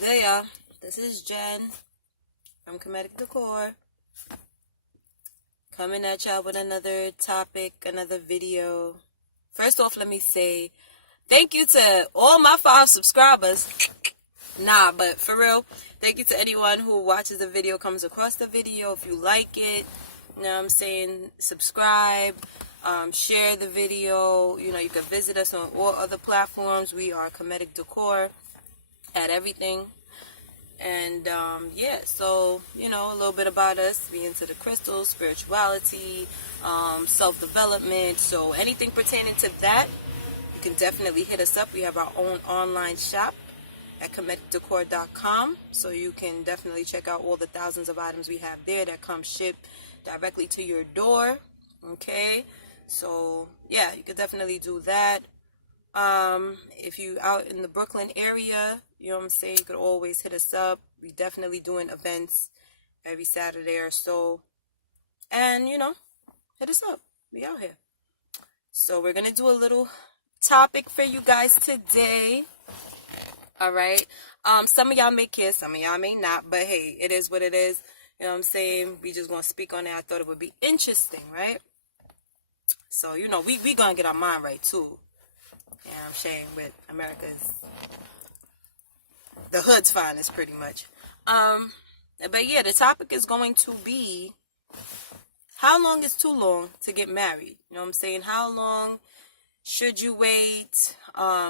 There y'all. This is Jen from Comedic Decor, coming at y'all with another topic, another video. First off, let me say thank you to all my 5 subscribers. Nah, but for real, thank you to anyone who watches the video, comes across the video. If you like it, you know what I'm saying, subscribe, share the video. You know, you can visit us on all other platforms. We are Comedic Decor at everything. And yeah, so you know, a little bit about us. We into the crystals, spirituality, self-development. So anything pertaining to that, you can definitely hit us up. We have our own online shop at comedicdecor.com, so you can definitely check out all the thousands of items we have there that come shipped directly to your door. Okay, so yeah, you could definitely do that. If you out in the Brooklyn area, you know what I'm saying, you could always hit us up. We definitely doing events every Saturday or so. And, you know, hit us up. We out here. So we're going to do a little topic for you guys today. All right. Some of y'all may care, some of y'all may not. But, hey, it is what it is. You know what I'm saying? We just going to speak on it. I thought it would be interesting, right? So, you know, we going to get our mind right, too. Yeah, I'm saying with America's, the hood's finest, pretty much. But yeah, the topic is going to be, how long is too long to get married? You know what I'm saying? How long should you wait?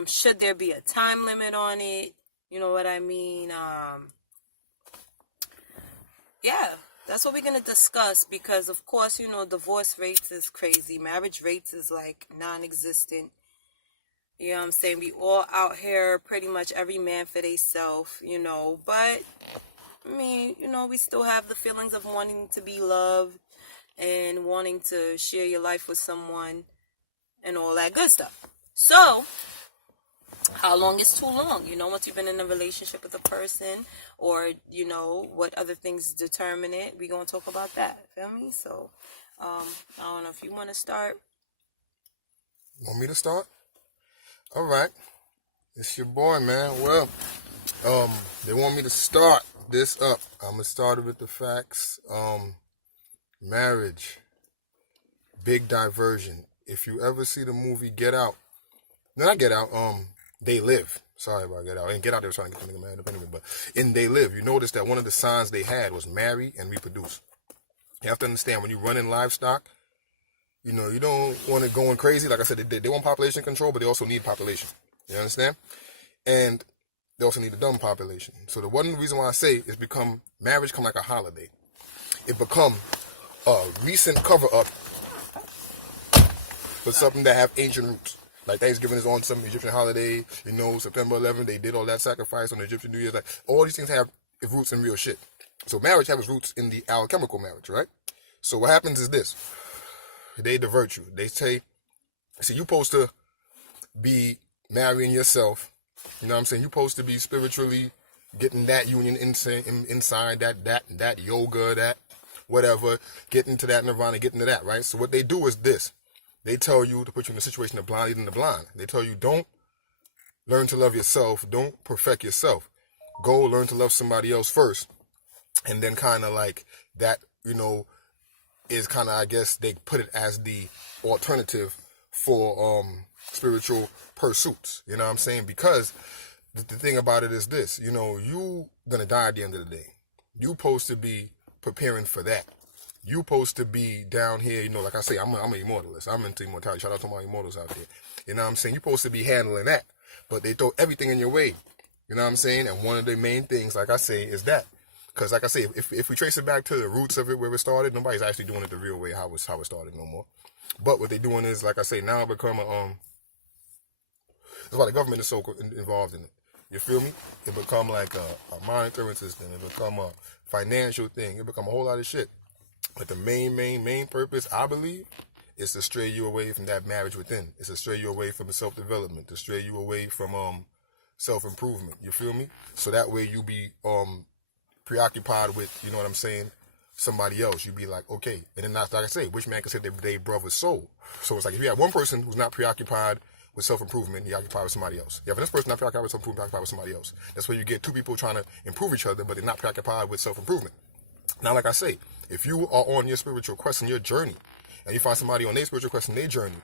Should there be a time limit on it? You know what I mean? Yeah, that's what we're going to discuss, because of course, you know, divorce rates is crazy. Marriage rates is like non-existent. You know what I'm saying? We all out here, pretty much every man for theyself, you know. But, I mean, you know, we still have the feelings of wanting to be loved and wanting to share your life with someone and all that good stuff. So, how long is too long? You know, once you've been in a relationship with a person, or, you know, what other things determine it, we're going to talk about that. Feel me? So, I don't know if you want to start. Want me to start? All right, it's your boy, man. Well, they want me to start this up. I'm gonna start it with the facts. Marriage, big diversion. If you ever see the movie Get Out, not Get Out, They Live. Sorry about Get Out. And Get Out, they were trying to get the nigga married, but in They Live, you notice that one of the signs they had was marry and reproduce. You have to understand, when you run in livestock, you know, you don't want it going crazy. Like I said, they want population control, but they also need population. You understand? And they also need a dumb population. So the one reason why I say is marriage come like a holiday. It become a recent cover-up for something that have ancient roots. Like Thanksgiving is on some Egyptian holiday. You know, September 11th, they did all that sacrifice on the Egyptian New Year's. Like, all these things have roots in real shit. So marriage has its roots in the alchemical marriage, right? So what happens is this. They divert you. They say, see, you're supposed to be marrying yourself. You know what I'm saying? You're supposed to be spiritually getting that union inside, that yoga, that whatever, getting to that nirvana, getting to that, right? So what they do is this. They tell you to put you in a situation of blind leading the blind. They tell you, don't learn to love yourself. Don't perfect yourself. Go learn to love somebody else first. And then kind of like that, you know, is kind of, I guess, they put it as the alternative for spiritual pursuits. You know what I'm saying? Because the thing about it is this, you know, you gonna die at the end of the day. You supposed to be preparing for that. You supposed to be down here, you know, like I say, I'm an immortalist. I'm into immortality. Shout out to my immortals out there. You know what I'm saying? You supposed to be handling that. But they throw everything in your way. You know what I'm saying? And one of the main things, like I say, is that. Because, like I say, if we trace it back to the roots of it, where it started, nobody's actually doing it the real way, how it started no more. But what they're doing is, like I say, now it become that's why the government is so involved in it. You feel me? It become like a monitoring system. It become a financial thing. It become a whole lot of shit. But the main purpose, I believe, is to stray you away from that marriage within. It's to stray you away from self-development, to stray you away from self-improvement. You feel me? So that way you be preoccupied with, you know what I'm saying, somebody else. You be like, okay. And then that's like I say, which man can say they brother's soul? So it's like, if you have one person who's not preoccupied with self-improvement, you're occupied with somebody else. Yeah, for this person not preoccupied with self-improvement, occupied with somebody else. That's where you get two people trying to improve each other, but they're not preoccupied with self-improvement. Now, like I say, if you are on your spiritual quest and your journey, and you find somebody on their spiritual quest and their journey,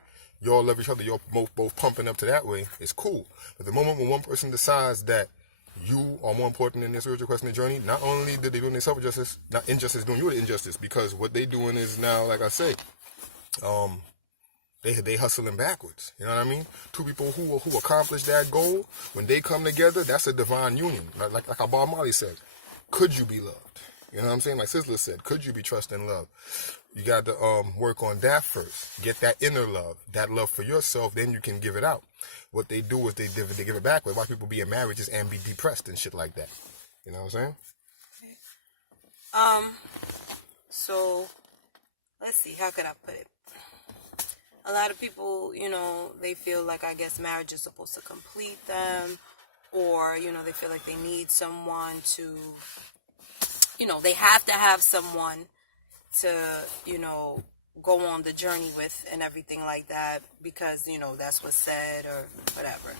you all love each other, you're both pumping up to that way, it's cool. But the moment when one person decides that you are more important than their spiritual quest and their journey, not only did they do themselves injustice, not injustice, doing you the injustice, because what they doing is now, like I say, they hustling backwards. You know what I mean? Two people who accomplish that goal, when they come together, that's a divine union. Like how Bob Marley said, could you be loved? You know what I'm saying? Like Sizzler said, could you be trusted and loved? You got to work on that first. Get that inner love, that love for yourself, then you can give it out. What they do is they give it back. Why people be in marriages and be depressed and shit like that. You know what I'm saying? So, let's see, how could I put it? A lot of people, they feel like, I guess, marriage is supposed to complete them, or, they feel like they need someone to, they have to have someone to, go on the journey with and everything like that because, that's what's said or whatever.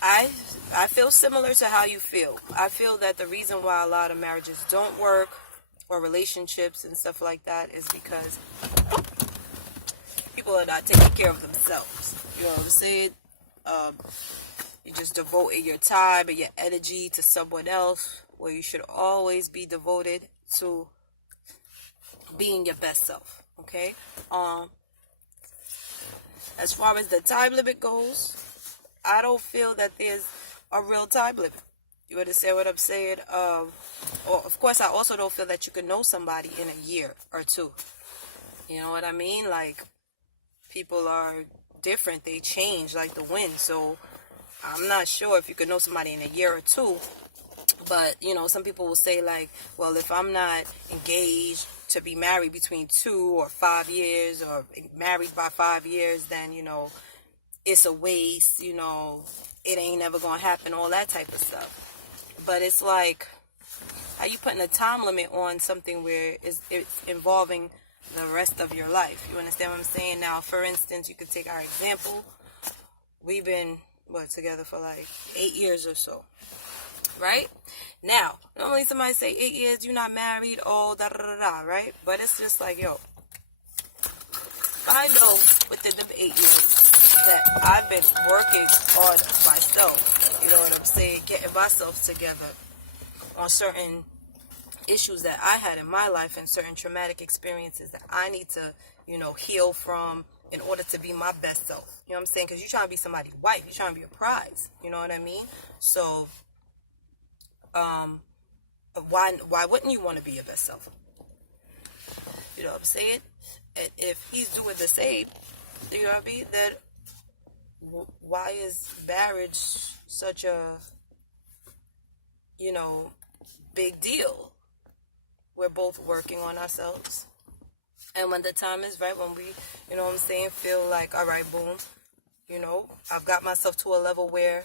I feel similar to how you feel. I feel that the reason why a lot of marriages don't work or relationships and stuff like that is because people are not taking care of themselves. You know what I'm saying? You just devoted your time and your energy to someone else, where you should always be devoted to being your best self. Okay? As far as the time limit goes, I don't feel that there's a real time limit. You understand what I'm saying? Of course, I also don't feel that you can know somebody in a year or two. You know what I mean? Like, people are different. They change like the wind. So I'm not sure if you could know somebody in a year or two. But, some people will say like, well, if I'm not engaged to be married between 2 or 5 years or married by 5 years, then, it's a waste, it ain't never going to happen, all that type of stuff. But it's like, how you putting a time limit on something where it's involving the rest of your life? You understand what I'm saying? Now, for instance, you could take our example. We've been, together for like 8 years or so. Right? Now, normally somebody say 8 years, you're not married, right? But it's just like, yo, if I know within them 8 years that I've been working on myself, you know what I'm saying, getting myself together on certain issues that I had in my life and certain traumatic experiences that I need to, heal from in order to be my best self. You know what I'm saying? Because you're trying to be somebody's wife. You're trying to be a prize. You know what I mean? So, why wouldn't you want to be your best self? You know what I'm saying? And if he's doing the same, you know what I mean, then why is marriage such a, big deal? We're both working on ourselves. And when the time is right, when we, feel like, all right, boom, I've got myself to a level where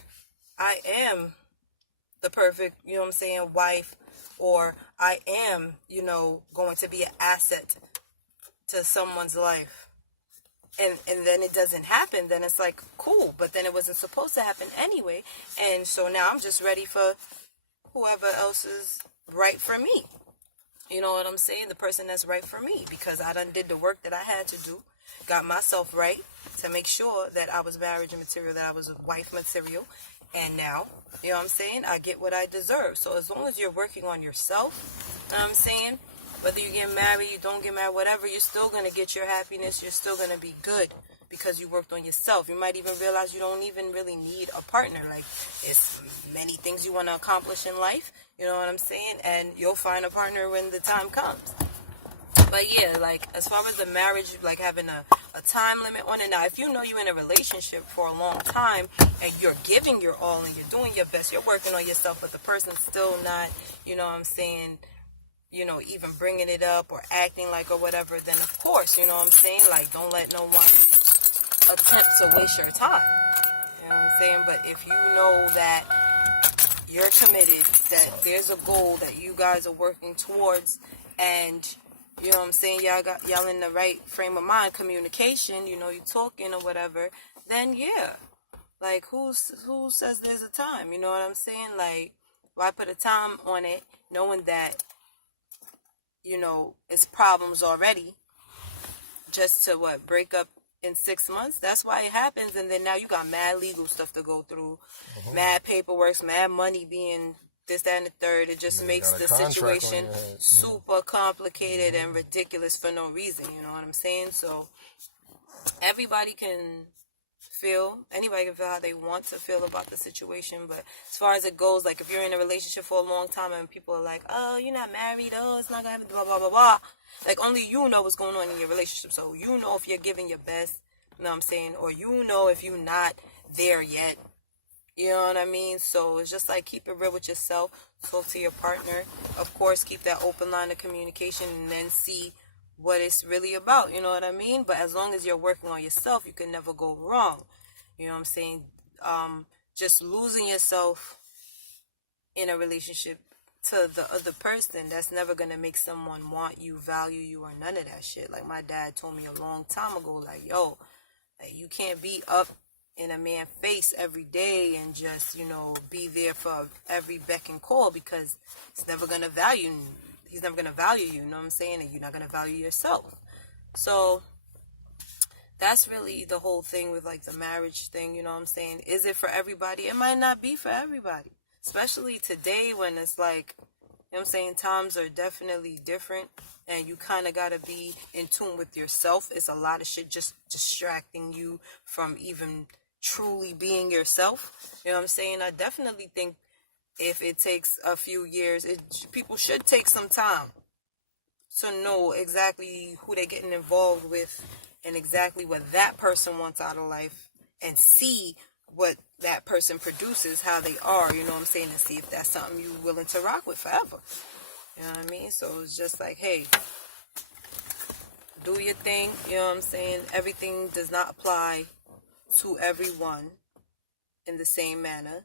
I am the perfect, wife, or I am, going to be an asset to someone's life. And then it doesn't happen, then it's like, cool, but then it wasn't supposed to happen anyway. And so now I'm just ready for whoever else is right for me. You know what I'm saying? The person that's right for me, because I done did the work that I had to do, got myself right to make sure that I was marriage material, that I was wife material. And now, you know what I'm saying, I get what I deserve. So as long as you're working on yourself, you know what I'm saying, whether you get married, you don't get married, whatever, you're still going to get your happiness. You're still going to be good because you worked on yourself. You might even realize you don't even really need a partner. Like, it's many things you want to accomplish in life, you know what I'm saying, and you'll find a partner when the time comes. But yeah, like, as far as the marriage, like having a time limit on it. Now, if you know you're in a relationship for a long time and you're giving your all and you're doing your best, you're working on yourself, but the person's still not, you know what I'm saying, even bringing it up or acting like or whatever, then of course, you know what I'm saying, like, don't let no one attempt to waste your time. You know what I'm saying? But if you know that you're committed, that there's a goal that you guys are working towards, and you know what I'm saying, y'all in the right frame of mind, communication, you know, you talking or whatever, then yeah. Like, who says there's a time? You know what I'm saying? Like, why put a time on it knowing that, you know, it's problems already just to break up in 6 months? That's why it happens. And then now you got mad legal stuff to go through, mad paperwork, mad money being this, that, and the third. It just makes the situation super complicated and ridiculous for no reason. You know what I'm saying? So anybody can feel how they want to feel about the situation, but as far as it goes, like, if you're in a relationship for a long time and people are like, oh, you're not married, oh, it's not gonna happen, blah blah blah blah, like, only you know what's going on in your relationship, so you know if you're giving your best, you know what I'm saying, or you know if you're not there yet, you know what I mean? So it's just like, keep it real with yourself, talk to your partner, of course, keep that open line of communication, and then see what it's really about, you know what I mean? But as long as you're working on yourself, you can never go wrong. You know what I'm saying? Just losing yourself in a relationship to the other person, that's never going to make someone want you, value you, or none of that shit. Like, my dad told me a long time ago, like, yo, like, you can't be up in a man's face every day and just, you know, be there for every beck and call, because he's never going to value you. He's never going to value you, you know what I'm saying? And you're not going to value yourself. So that's really the whole thing with, like, the marriage thing, you know what I'm saying? Is it for everybody? It might not be for everybody. Especially today, when it's like, you know what I'm saying, times are definitely different, and you kind of got to be in tune with yourself. It's a lot of shit just distracting you from even truly being yourself. You know what I'm saying? I definitely think if it takes a few years, people should take some time to know exactly who they're getting involved with and exactly what that person wants out of life, and see what that person produces, how they are, you know what I'm saying, and see if that's something you're willing to rock with forever. You know what I mean? So it's just like, hey, do your thing, you know what I'm saying? Everything does not apply to everyone in the same manner.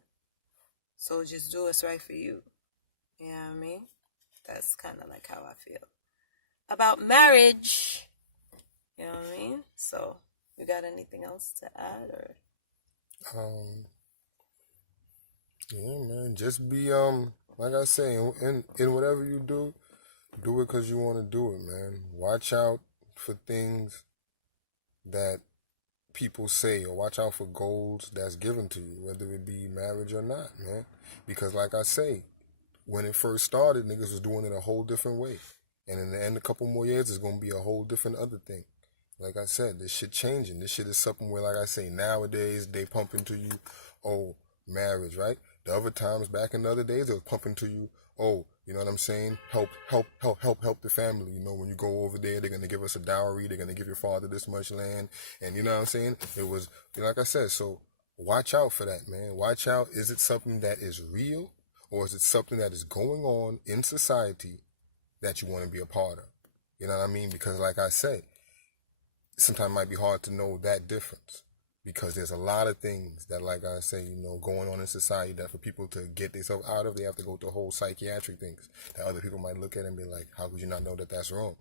So just do what's right for you. You know what I mean? That's kind of like how I feel about marriage. You know what I mean? So, you got anything else to add, or? Yeah, man. Just be like I say, in whatever you do it because you want to do it, man. Watch out for things that people say, or watch out for goals that's given to you, whether it be marriage or not, man. Because like I say, when it first started, niggas was doing it a whole different way. And in the end, a couple more years, it's going to be a whole different other thing. Like I said, this shit changing. This shit is something where, like I say, nowadays, they pump into you, oh, marriage, right? The other times, back in the other days, they was pumping to you, oh, you know what I'm saying? Help the family. You know, when you go over there, they're going to give us a dowry. They're going to give your father this much land. And you know what I'm saying? It was, like I said, so watch out for that, man. Watch out. Is it something that is real, or is it something that is going on in society that you want to be a part of? You know what I mean? Because like I say, sometimes it might be hard to know that difference, because there's a lot of things that, like I say, you know, going on in society that for people to get themselves out of, they have to go through whole psychiatric things that other people might look at and be like, how could you not know that that's wrong?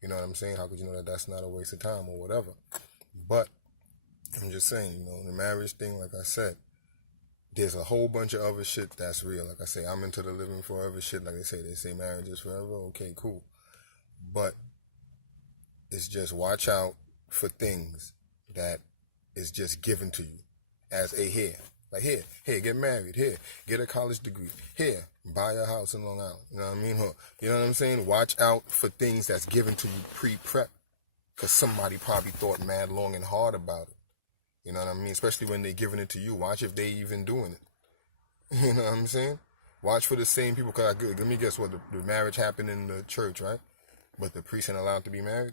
You know what I'm saying? How could you know that that's not a waste of time or whatever? But I'm just saying, you know, the marriage thing, like I said, there's a whole bunch of other shit that's real. Like I say, I'm into the living forever shit. Like they say marriage is forever. Okay, cool. But it's just watch out for things that is just given to you as a here. Like, here, get married. Here, get a college degree. Here, buy a house in Long Island. You know what I mean? You know what I'm saying? Watch out for things that's given to you pre-prep, because somebody probably thought mad long and hard about it. You know what I mean? Especially when they're giving it to you. Watch if they even doing it. You know what I'm saying? Watch for the same people. Because let me guess what, the marriage happened in the church, right? But the priest ain't allowed to be married.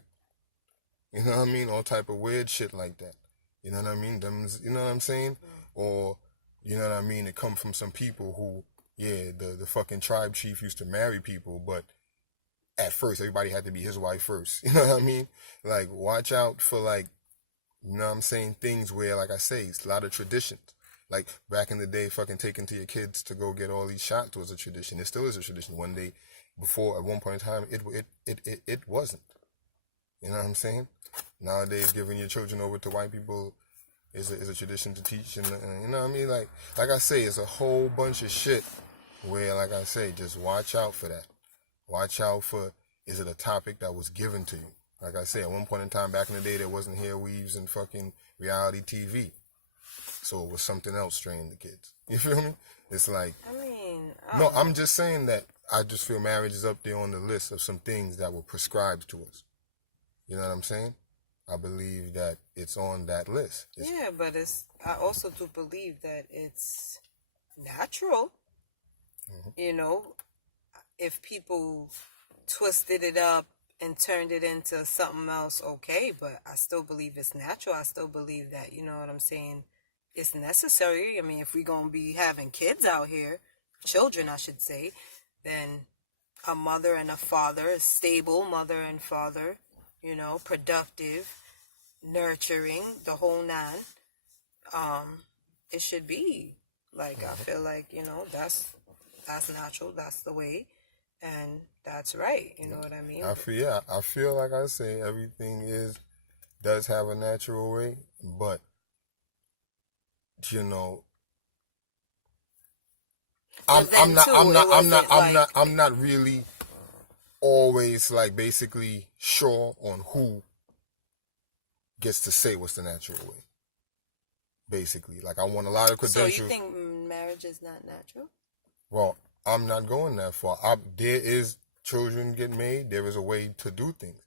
You know what I mean? All type of weird shit like that. You know what I mean? You know what I'm saying? Or, you know what I mean? It come from some people who, yeah, the fucking tribe chief used to marry people, but at first everybody had to be his wife first. You know what I mean? Like, watch out for, like, you know what I'm saying, things where, like I say, it's a lot of traditions. Like, back in the day, fucking taking to your kids to go get all these shots was a tradition. It still is a tradition. One day, before at one point in time it wasn't. You know what I'm saying? Nowadays, giving your children over to white people is a tradition to teach, and you know what I mean. Like I say, it's a whole bunch of shit where, like I say, just watch out for that. Watch out for, is it a topic that was given to you? Like I say, at one point in time back in the day, there wasn't hair weaves and fucking reality TV. So it was something else straining the kids. You feel me? It's like, no, I'm just saying that I just feel marriage is up there on the list of some things that were prescribed to us. You know what I'm saying? I believe that it's on that list. Yeah, but I also do believe that it's natural. Mm-hmm. You know, if people twisted it up and turned it into something else, okay, but I still believe it's natural. I still believe that, you know what I'm saying, it's necessary. I mean, if we're going to be having kids out here, children, I should say, then a mother and a father, a stable mother and father, you know, productive, nurturing, the whole nine, it should be. Like, I feel like, you know, that's natural, that's the way, and that's right, you know what I mean? I feel like I say everything does have a natural way, but, you know, I'm not really always like basically sure on who gets to say what's the natural way. Basically, like I want a lot of credentials. So you think marriage is not natural? Well, I'm not going that far. There is children get made. There is a way to do things.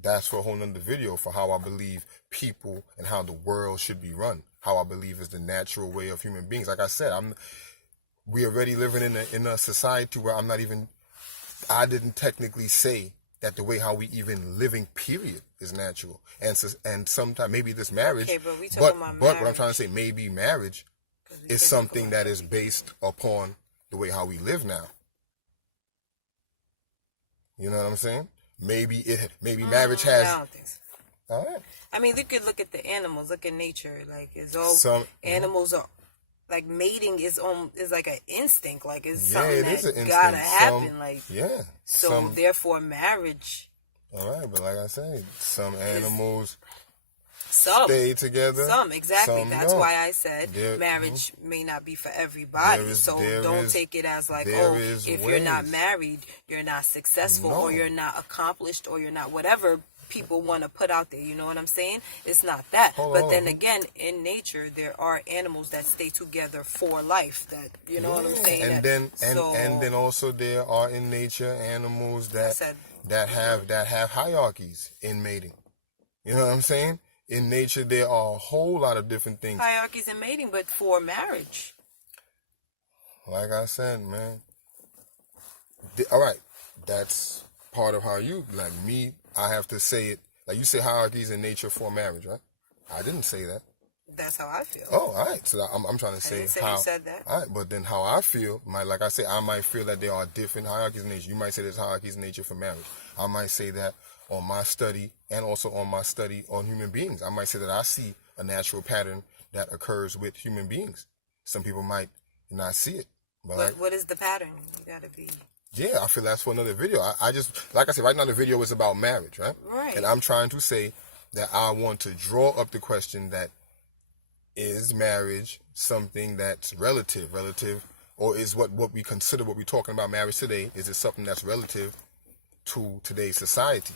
That's for a whole nother video for how I believe people and how the world should be run. How I believe is the natural way of human beings. Like I said, we already living in a society where I didn't technically say that the way how we even living period is natural. And sometimes maybe this marriage, okay, but what I'm trying to say, maybe marriage is something that is based upon the way how we live now. You know what I'm saying? Maybe marriage has. I don't think so. All right. I mean, you could look at the animals. Look at nature. Like it's all animals are. Like mating is like an instinct. Like it's something that gotta happen. So therefore, marriage. All right, but like I say, some animals stay together. Exactly. That's why I said marriage may not be for everybody. Don't take it as like, if you're not married, you're not successful, or you're not accomplished, or you're not whatever people want to put out there. You know what I'm saying? It's not that. Then again, in nature, there are animals that stay together for life. That you know what I'm saying? And then also there are in nature animals that have hierarchies in mating. You know what I'm saying? In nature, there are a whole lot of different things. Hierarchies in mating, but for marriage. Like I said, man. All right, that's part of how you, like me, I have to say it. Like you say hierarchies in nature for marriage, right? I didn't say that. That's how I feel. Oh, all right. So I'm trying to say I didn't say how. You said that. All right, but then how I feel, like I say, I might feel that there are different hierarchies in nature. You might say there's hierarchies in nature for marriage. I might say that on my study and also on my study on human beings. I might say that I see a natural pattern that occurs with human beings. Some people might not see it. But what is the pattern? You gotta be. Yeah, I feel that's for another video. I just, like I said, right now the video is about marriage, right? Right. And I'm trying to say that I want to draw up the question that is marriage something that's relative, or is what we consider what we're talking about marriage today, is it something that's relative to today's society?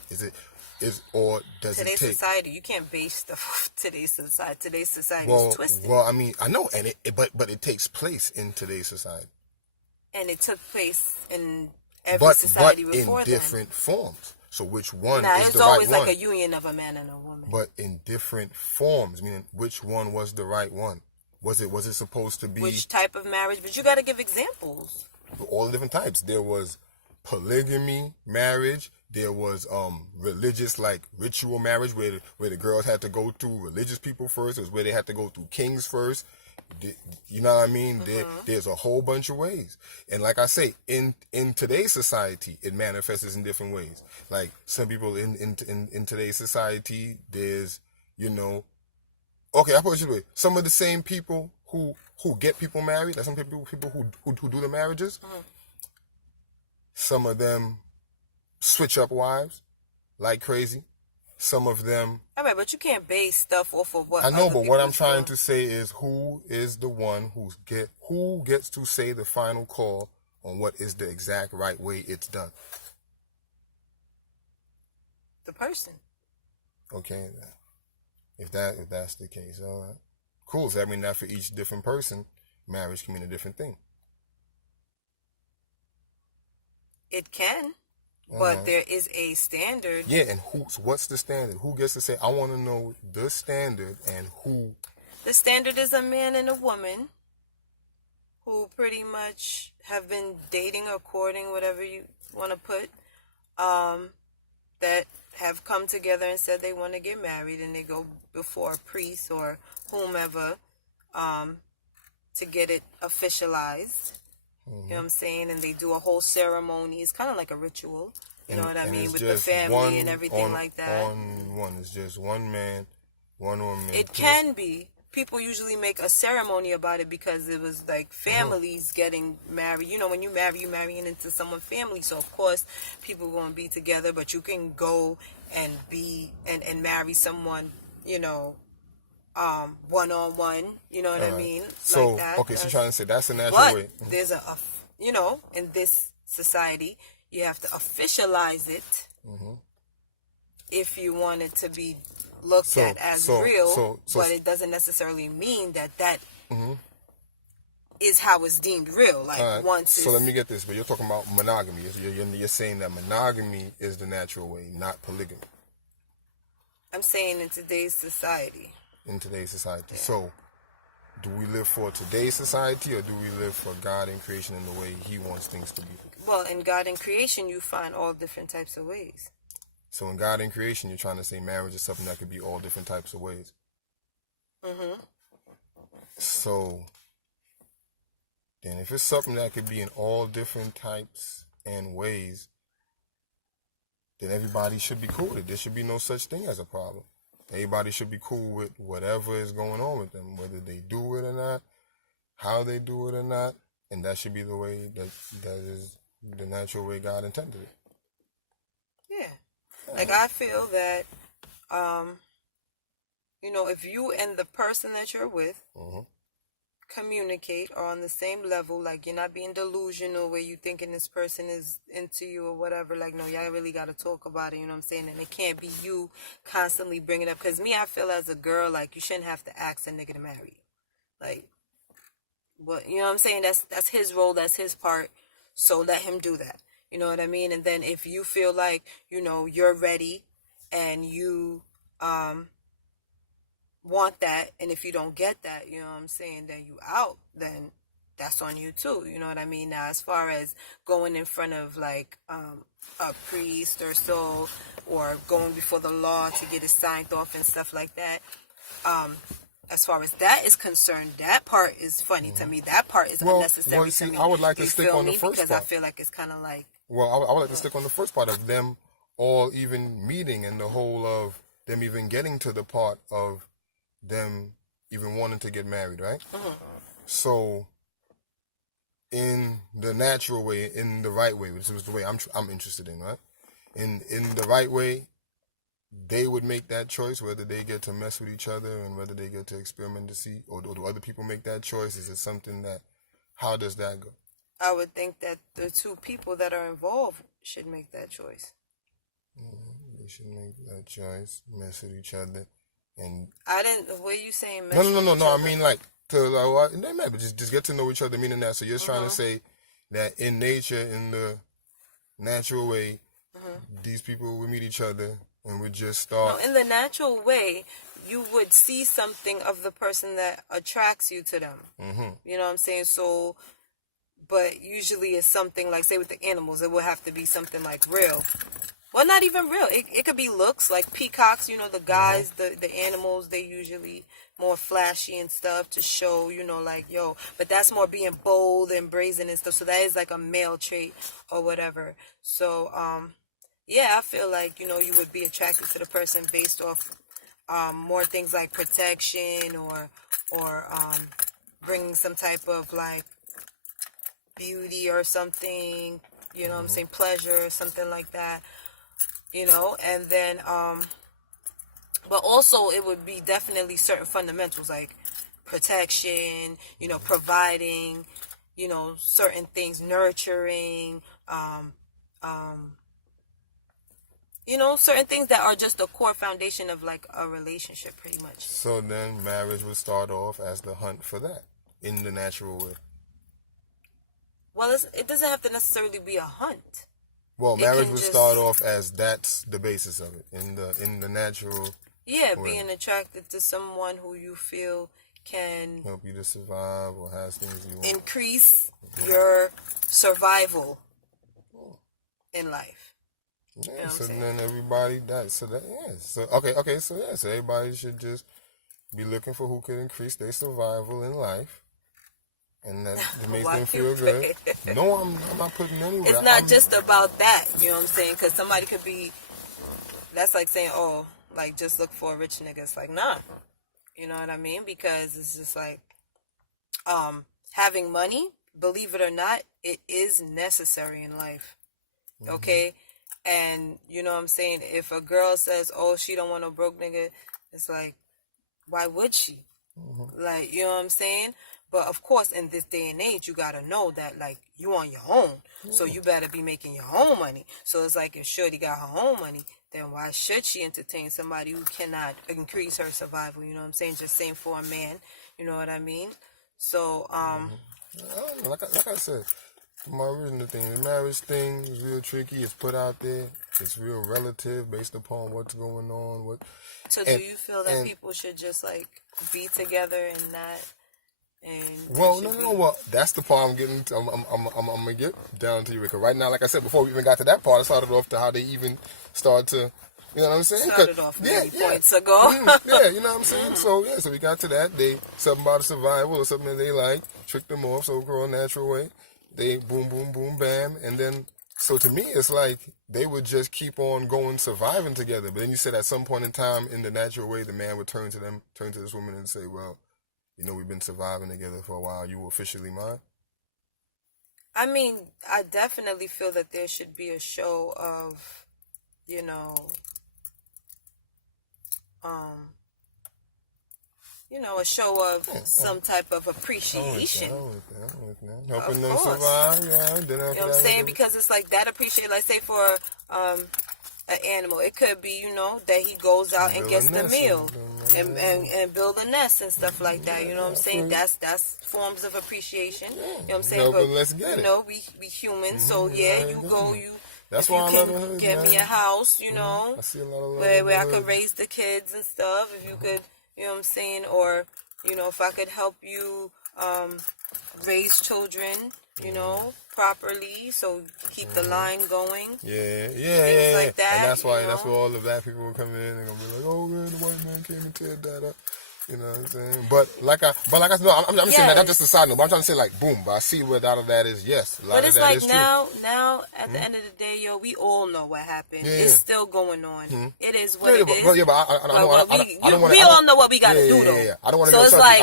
Or does today's it take... society, you can't base stuff off today's society. Today's society is twisted. Well, I mean, I know, and but it takes place in today's society. And it took place in every society before in different forms. So which one is the right one? It's always like a union of a man and a woman. But in different forms, meaning which one was the right one? Was it supposed to be... Which type of marriage? But you got to give examples. All the different types. There was polygamy marriage. There was religious, like ritual marriage, where the girls had to go through religious people first. It was where they had to go through kings first. You know what I mean? Mm-hmm. There's a whole bunch of ways. And like I say, in today's society, it manifests in different ways. Like some people in today's society, there's, you know, okay, I'll put it this way. Some of the same people who get people married, like some people who do the marriages, Some of them switch up wives like crazy. Some of them... All right, but you can't base stuff off of what I know, other but what I'm people trying do. to say is who is the one who gets to say the final call on what is the exact right way it's done. The person. Okay, if that's the case, all right, cool. So I mean that for each different person, marriage can mean a different thing. It can, but there is a standard. Yeah, and what's the standard? Who gets to say? I want to know the standard and who. The standard is a man and a woman who pretty much have been dating or courting, whatever you want to put, that have come together and said they want to get married, and they go before a priest or whomever to get it officialized. You know what I'm saying? And they do a whole ceremony. It's kind of like a ritual. You know what I mean? With the family and everything like that. It's just one man, one woman. It can be. People usually make a ceremony about it because it was like families getting married. You know, when you marry, you're marrying into someone's family. So, of course, people going to be together. But you can go and be and marry someone, you know, one-on-one. You know what I mean? So, like that. Okay, so you're trying to say that's the natural way. But there's you know, in this society, you have to officialize it if you want it to be looked at as real, but it doesn't necessarily mean that is how it's deemed real. Like once. So let me get this. But you're talking about monogamy. You're saying that monogamy is the natural way, not polygamy. I'm saying in today's society. In today's society. Yeah. So, do we live for today's society, or do we live for God and creation in the way He wants things to be? Well, in God and creation, you find all different types of ways. So in God and creation, you're trying to say marriage is something that could be all different types of ways. So then if it's something that could be in all different types and ways, then everybody should be cool with it. There should be no such thing as a problem. Everybody should be cool with whatever is going on with them, whether they do it or not, how they do it or not, and that should be the way that is the natural way God intended it. Yeah. Like, I feel that, you know, if you and the person that you're with communicate or on the same level, like, you're not being delusional where you thinking this person is into you or whatever, like, no, y'all really got to talk about it, you know what I'm saying? And it can't be you constantly bringing it up. Because I feel as a girl, like, you shouldn't have to ask a nigga to marry you. Like, but, you know what I'm saying? That's his role, that's his part, so let him do that. You know what I mean? And then if you feel like, you know, you're ready and you want that, and if you don't get that, you know what I'm saying, then you out, then that's on you too. You know what I mean? Now, as far as going in front of like a priest or so, or going before the law to get it signed off and stuff like that, as far as that is concerned, that part is funny to me. That part is unnecessary to me. I would like to stick on the first because part. I feel like it's kind of like... Well, I would like to stick on the first part of them all even meeting, and the whole of them even getting to the part of them even wanting to get married, right? So, in the natural way, in the right way, which is the way I'm interested in, right? In the right way, they would make that choice, whether they get to mess with each other and whether they get to experiment to see, or do other people make that choice? Is it something that, how does that go? I would think that the two people that are involved should make that choice. They should make that choice, mess with each other, and... What are you saying? No. I mean, like, just get to know each other, meaning that. So you're trying to say that in nature, in the natural way, these people would meet each other and would just start... No, in the natural way, you would see something of the person that attracts you to them. You know what I'm saying? So... But usually it's something like, say with the animals, it would have to be something like real. Well, not even real. It could be looks, like peacocks, you know, the guys, the animals, they usually more flashy and stuff to show, you know, like, yo. But that's more being bold and brazen and stuff. So that is like a male trait or whatever. So, yeah, I feel like, you know, you would be attracted to the person based off more things like protection or bringing some type of like beauty or something, you know what I'm saying, pleasure, something like that, you know, and then, but also it would be definitely certain fundamentals like protection, you know, providing, you know, certain things, nurturing, you know, certain things that are just the core foundation of like a relationship, pretty much. So then marriage would start off as the hunt for that in the natural way. Well, it doesn't have to necessarily be a hunt. Well, marriage would start off as that's the basis of it in the natural. Yeah, being attracted to someone who you feel can help you to survive or has things you want. Increase your survival in life. Yeah, you know so then everybody does. So that So okay. So so everybody should just be looking for who can increase their survival in life, and that makes them feel good. No, I'm not putting anywhere. It's not just about that. You know what I'm saying? Because somebody could be. That's like saying, oh, like just look for a rich nigga. It's like, nah. You know what I mean? Because it's just like, having money, believe it or not, it is necessary in life. Okay? And, you know what I'm saying? If a girl says, oh, she don't want no broke nigga, it's like, why would she? Like, you know what I'm saying? But, of course, in this day and age, you got to know that, like, you on your own. So you better be making your own money. So it's like if Shorty got her own money, then why should she entertain somebody who cannot increase her survival? You know what I'm saying? Just saying for a man. You know what I mean? So, like I said, my original thing, the marriage thing is real tricky. It's put out there. It's real relative based upon what's going on. So do you feel that people should just like be together and not? Well, no. Well, that's the part I'm getting to. I'm gonna get down to you because right now, like I said, before we even got to that part, I started off to how they even start to. You know what I'm saying? Started off many points ago. Yeah, you know what I'm saying? So we got to that. They something about survival or something that they like, tricked them off, so-called natural way. They boom, boom, boom, bam, and then so to me it's like they would just keep on going surviving together. But then you said at some point in time in the natural way, the man would turn to this woman and say, well, you know, we've been surviving together for a while. You officially mine? I mean, I definitely feel that there should be a show of, you know, a show of some type of appreciation. Helping them survive, yeah. You know what I'm saying? Because it's like that appreciation, like say for an animal, it could be, you know, that he goes out and gets the meal and build a nest and stuff like that. You know what I'm saying? That's forms of appreciation. You know what I'm saying? But let's get you know, we humans, so yeah, you go, that's if why you I can love it, get me a house, you know, I see a lot of where I could raise the kids and stuff. If you could, you know what I'm saying, or you know, if I could help you raise children, you know, properly, so keep the line going. Yeah. Like that, and that's why you know? that's where all the black people will come in and gonna be like, oh man, the white man came and teared that up. You know what I'm saying? But like I no, I'm saying that that's just a side note. But I'm trying to say like boom. But I see where out of that is yes. But it's like now at the end of the day, yo, we all know what happened. Yeah. It's still going on. It is what it is. But we all know what we got to do though. Yeah. I don't want to. So it's like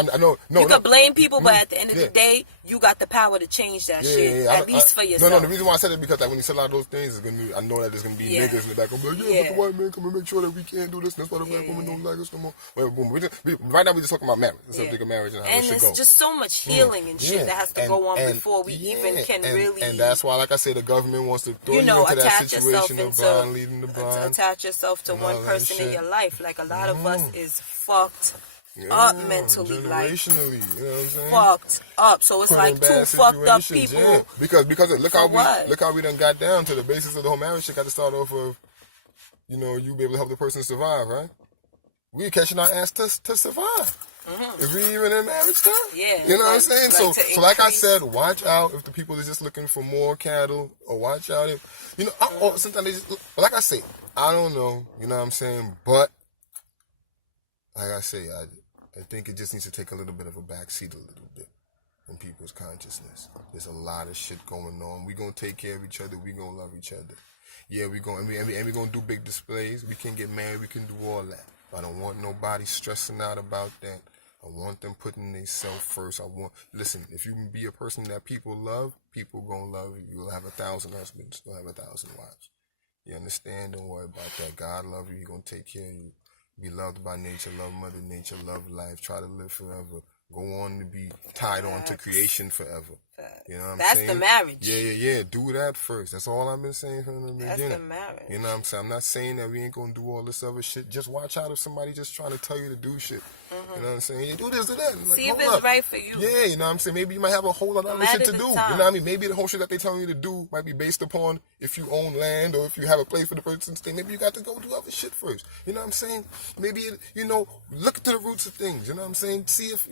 you can blame people, but at the end of the day, you got the power to change that shit. At least for yourself. No. The reason why I said it because like when you say a lot of those things, it's gonna be. I know that there's gonna be niggas in the back. I'm like, but the white man come and make sure that we can't do this. And that's why the black woman don't like us no more. Wait, boom. Right now we're just talking about marriage. Subject of marriage and how it should go. It's just so much healing and shit that has to go on before we even can really. And that's why, like I said, the government wants to throw you into that situation of blind leading the blind. Attach yourself to one person in your life. Like a lot of us is fucked up mentally, generationally, like, you know what I'm saying? Fucked up. So it's like two fucked up people. Yeah. Because look how we done got down to the basis of the whole marriage shit. Got to start off of, you know, you be able to help the person survive, right? We catching our ass to survive. If we even in marriage time, you know what I'm saying. So like I said, watch out if the people are just looking for more cattle, or watch out if you know. Sometimes they just, like I say, I don't know. You know what I'm saying, but like I say, I think it just needs to take a little bit of a backseat a little bit in people's consciousness. There's a lot of shit going on. We gonna take care of each other. We gonna love each other. Yeah, we gonna and we gonna do big displays. We can get married. We can do all that. I don't want nobody stressing out about that. I want them putting themselves first. Listen, if you can be a person that people love, people gonna love you. You'll have 1,000 husbands. You'll have 1,000 wives. You understand? Don't worry about that. God love you. He gonna take care of you. Be loved by nature. Love Mother Nature. Love life. Try to live forever. Go on to be tied on to creation forever. You know what I'm saying? That's the marriage. Yeah. Do that first. That's all I've been saying from the beginning. That's the marriage. You know what I'm saying? I'm not saying that we ain't gonna do all this other shit. Just watch out if somebody just trying to tell you to do shit. You know what I'm saying? You do this, do that. Like, see if it's right for you. Yeah, you know what I'm saying? Maybe you might have a whole lot of other shit to do. You know what I mean? Maybe the whole shit that they telling you to do might be based upon if you own land or if you have a place for the person to stay. Maybe you got to go do other shit first. You know what I'm saying? Maybe, look to the roots of things. You know what I'm saying? See if,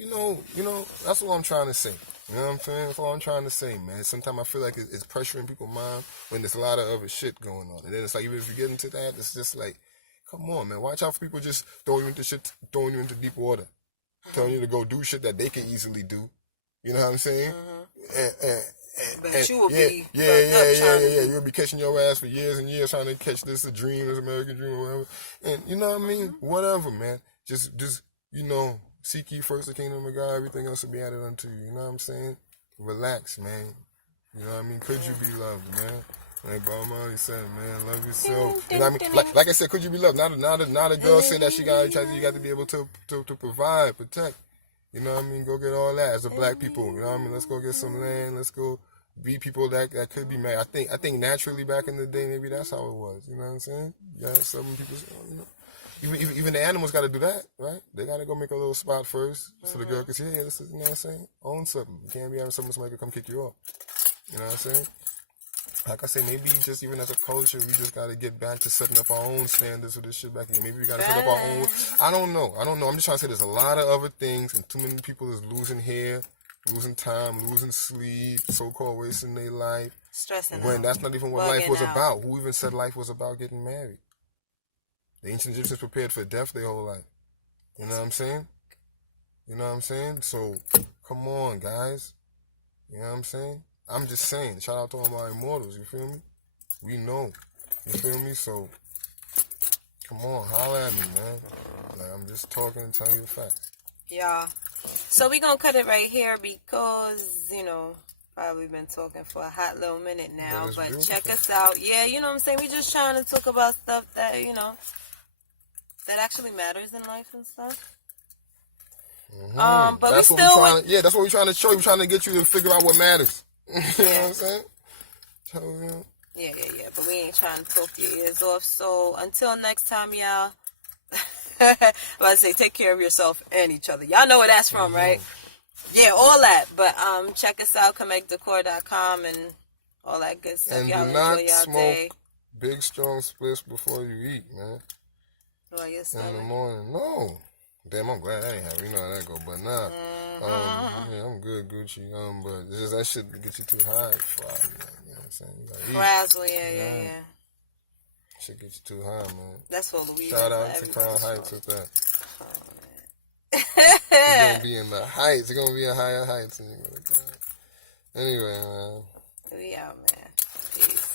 that's what I'm trying to say. You know what I'm saying? That's all I'm trying to say, man. Sometimes I feel like it's pressuring people's mind when there's a lot of other shit going on. And then it's like, even if you get into that, it's just like, come on, man. Watch out for people just throwing you into deep water. Telling you to go do shit that they can easily do. You know what I'm saying? But you will be You will be catching your ass for years and years trying to catch this American dream or whatever. And you know what I mean? Whatever, man. Just seek ye first the kingdom of God. Everything else will be added unto you. You know what I'm saying? Relax, man. You know what I mean? Could you be loved, man? Like Bob Marley said, man, love yourself. You know what I mean? Like I said, could you be loved? Not a girl saying that you got to be able to provide, protect. You know what I mean? Go get all that as a black people. You know what I mean? Let's go get some land. Let's go be people that could be married. I think naturally back in the day, maybe that's how it was. You know what I'm saying? Yeah, some people, even the animals got to do that, right? They got to go make a little spot first so the girl can see, this is, you know what I'm saying? Own something. You can't be having somebody can come kick you off. You know what I'm saying? Like I say, maybe just even as a culture, we just got to get back to setting up our own standards for this shit back again. Maybe we got to set up our own. I don't know. I'm just trying to say there's a lot of other things, and too many people is losing hair, losing time, losing sleep, so-called wasting their life. Stressing when out. That's not even what life was about. Who even said life was about getting married? The ancient Egyptians prepared for death their whole life. You know what I'm saying? You know what I'm saying? So, come on, guys. You know what I'm saying? I'm just saying, shout out to all my immortals, you feel me? We know, you feel me? So, come on, holla at me, man. Like, I'm just talking and telling you the facts. Yeah. So we gonna cut it right here because, probably been talking for a hot little minute now. But beautiful. Check us out. Yeah, you know what I'm saying? We just trying to talk about stuff that, that actually matters in life and stuff. Mm-hmm. But that's we still... that's what we're trying to show you. We're trying to get you to figure out what matters. You know what I'm saying? So, yeah. But we ain't trying to talk your ears off. So until next time, y'all. I'm about to say, take care of yourself and each other. Y'all know where that's from, right? Yeah, all that. But check us out, ComegDecor.com and all that good stuff. And y'all do not enjoy y'all smoke day. big, strong splits before you eat, man. Oh, in the morning. No. Damn, I'm glad I ain't have. You know how that go, but nah. I'm good, Gucci. But it's just that shit to get you too high. You know what I'm saying? Frazzle, yeah. Shit get you too high, man. That's for Louise. Shout out to Crown Heights with that. It's gonna be in the heights. It's gonna be in higher heights. Anyway, man. We out, man. Peace.